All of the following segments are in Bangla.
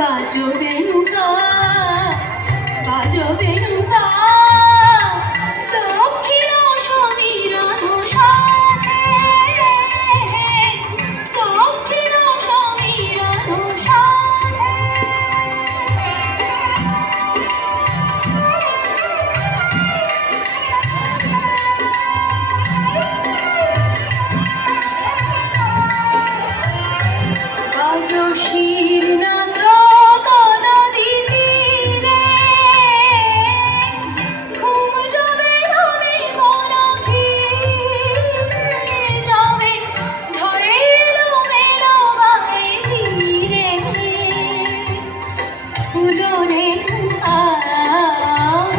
বাজো বেনুকা বাজো বেনুকা দক্ষিণ সমীরণ সাথে দক্ষিণ সমীরণ সাথে বাজো শির না স্রোত নদী তীরে ঘুম যাবে রবি মন ফিরে যাবে ঝড়ে রোমেরো বাহে ধীরে ফুলরে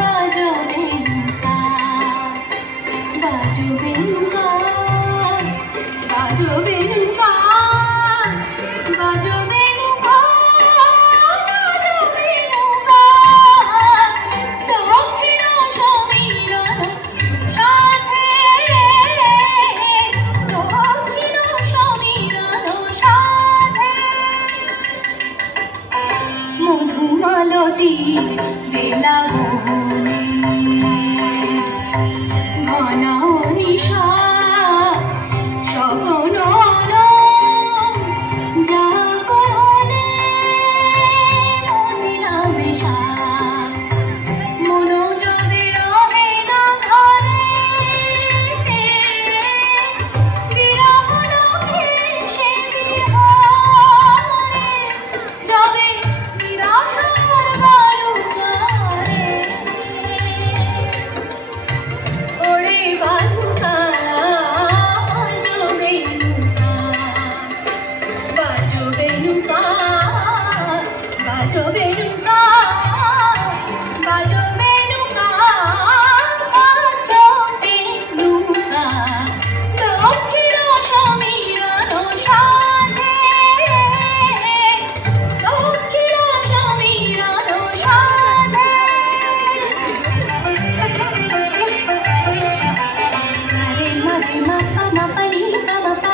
বাজো বেনুকা বাজো বেনুকা বাজো বেনুকা বাজো বেনুকা বাজো বেনুকা দক্ষিণ সমীরণ সাথে দক্ষিণ সমীরণ সাথে মধুমালতী বেলা বনে ঘন নিশা সপন জাগরণে মদিনা বেশা মনোজবে রহে না ঘরে বিরহ লোকে সে বিহারে যাবে নিরাশার বালুচরে ওরে বালুকা বাজো বেনুকা বাজো বেনুকা বাজো বেনুকা বাজো বেনুকা বাজো বেনুকা দক্ষিণ সমীরণ সাথে দক্ষিণ সমীরণ সাথে সারে মাঝে মাথা মাপানি বাবা মা